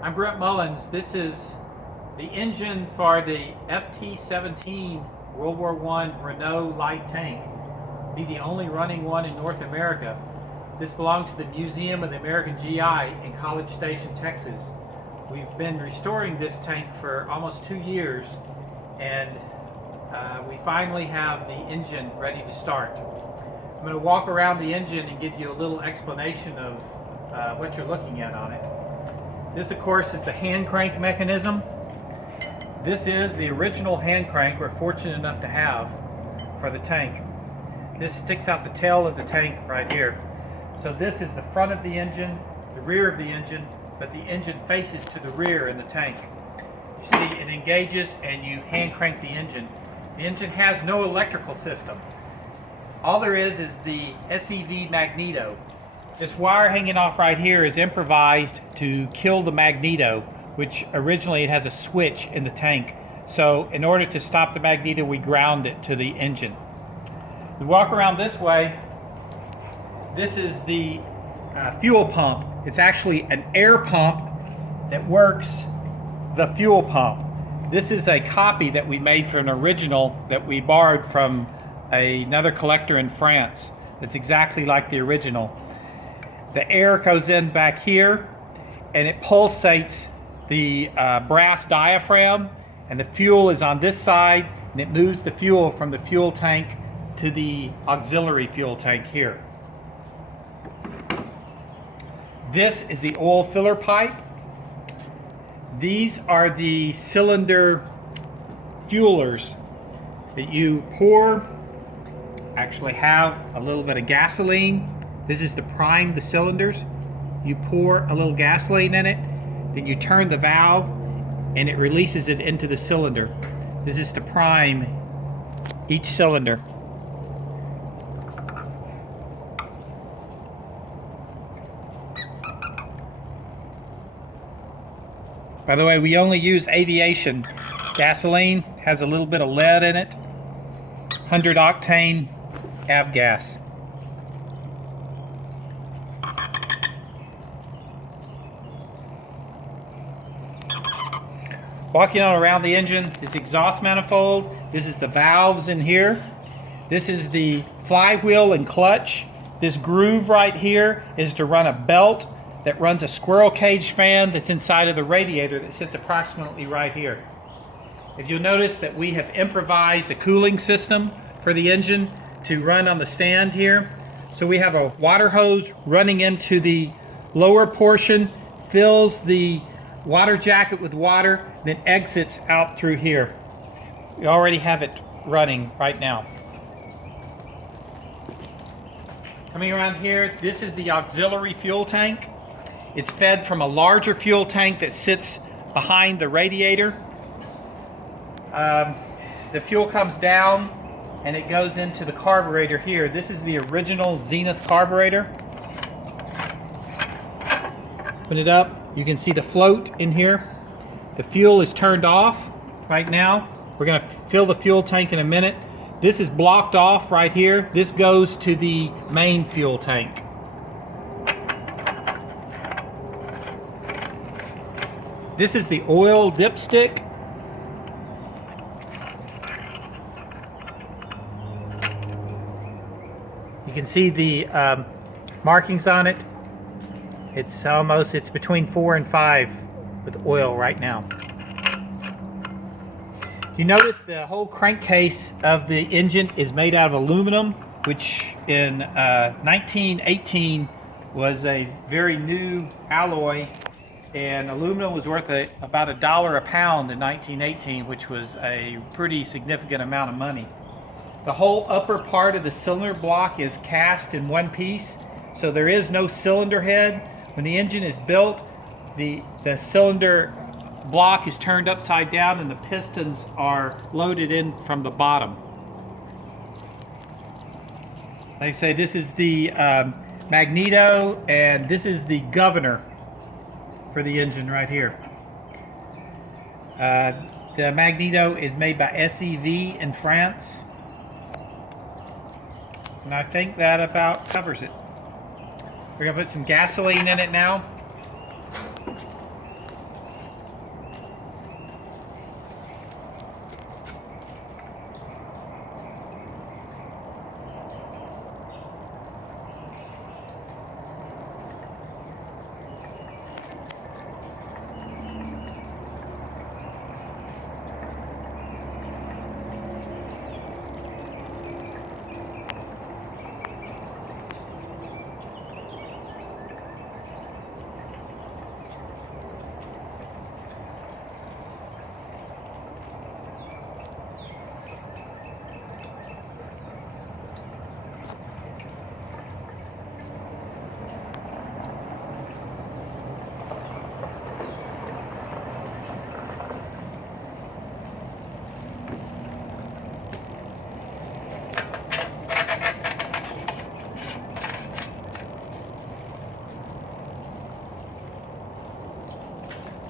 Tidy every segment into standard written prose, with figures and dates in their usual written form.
I'm Brent Mullins. This is the engine for the FT17 World War I Renault light tank. Be the only running one in North America. This belongs to the Museum of the American G.I. in College Station, Texas. We've been restoring this tank for almost 2 years, and we finally have the engine ready to start. I'm going to walk around the engine and give you a little explanation of what you're looking at on it. This, of course, is the hand crank mechanism. This is the original hand crank we're fortunate enough to have for the tank. This sticks out the tail of the tank right here. So this is the front of the engine, the rear of the engine, but the engine faces to the rear in the tank. You see, it engages and you hand crank the engine. The engine has no electrical system. All there is the SEV magneto. This wire hanging off right here is improvised to kill the magneto, which originally it has a switch in the tank. So in order to stop the magneto, we ground it to the engine. We walk around this way. This is the fuel pump. It's actually an air pump that works the fuel pump. This is a copy that we made for an original that we borrowed from another collector in France. It's exactly like the original. The air goes in back here and it pulsates the brass diaphragm, and the fuel is on this side, and it moves the fuel from the fuel tank to the auxiliary fuel tank here. This is the oil filler pipe. These are the cylinder fuelers that you pour. Actually have a little bit of gasoline. This is to prime the cylinders. You pour a little gasoline in it, then you turn the valve and it releases it into the cylinder. This is to prime each cylinder. By the way, we only use aviation gasoline. Has a little bit of lead in it. 100 octane avgas. Walking on around the engine, this exhaust manifold, this is the valves in here. This is the flywheel and clutch. This groove right here is to run a belt that runs a squirrel cage fan that's inside of the radiator that sits approximately right here. If you'll notice that we have improvised a cooling system for the engine to run on the stand here. So we have a water hose running into the lower portion, fills the water jacket with water, then exits out through here. We already have it running right now. Coming around here, this is the auxiliary fuel tank. It's fed from a larger fuel tank that sits behind the radiator. The fuel comes down and it goes into the carburetor here. This is the original Zenith carburetor. Open it up. You can see the float in here. The fuel is turned off right now. We're going to fill the fuel tank in a minute. This is blocked off right here. This goes to the main fuel tank. This is the oil dipstick. You can see the markings on it. It's between 4 and 5 with oil right now. You notice the whole crankcase of the engine is made out of aluminum, which in 1918 was a very new alloy, and aluminum was worth about $1 a pound in 1918, which was a pretty significant amount of money. The whole upper part of the cylinder block is cast in one piece, so there is no cylinder head. When the engine is built, the cylinder block is turned upside down and the pistons are loaded in from the bottom. Like I say, this is the magneto, and this is the governor for the engine right here. The magneto is made by SEV in France, and I think that about covers it. We're going to put some gasoline in it now.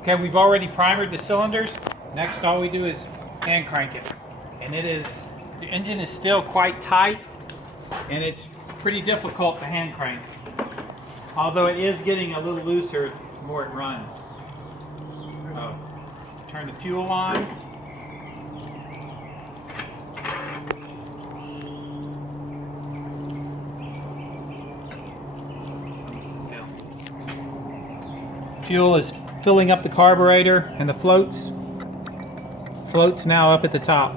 Okay, we've already primered the cylinders. Next, all we do is hand crank it. And the engine is still quite tight, and it's pretty difficult to hand crank. Although it is getting a little looser the more it runs. Turn the fuel on. Fuel is filling up the carburetor and the floats. Floats now up at the top.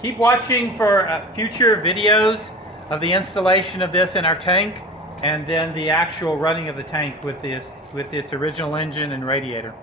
Keep watching for future videos of the installation of this in our tank, and then the actual running of the tank with its original engine and radiator.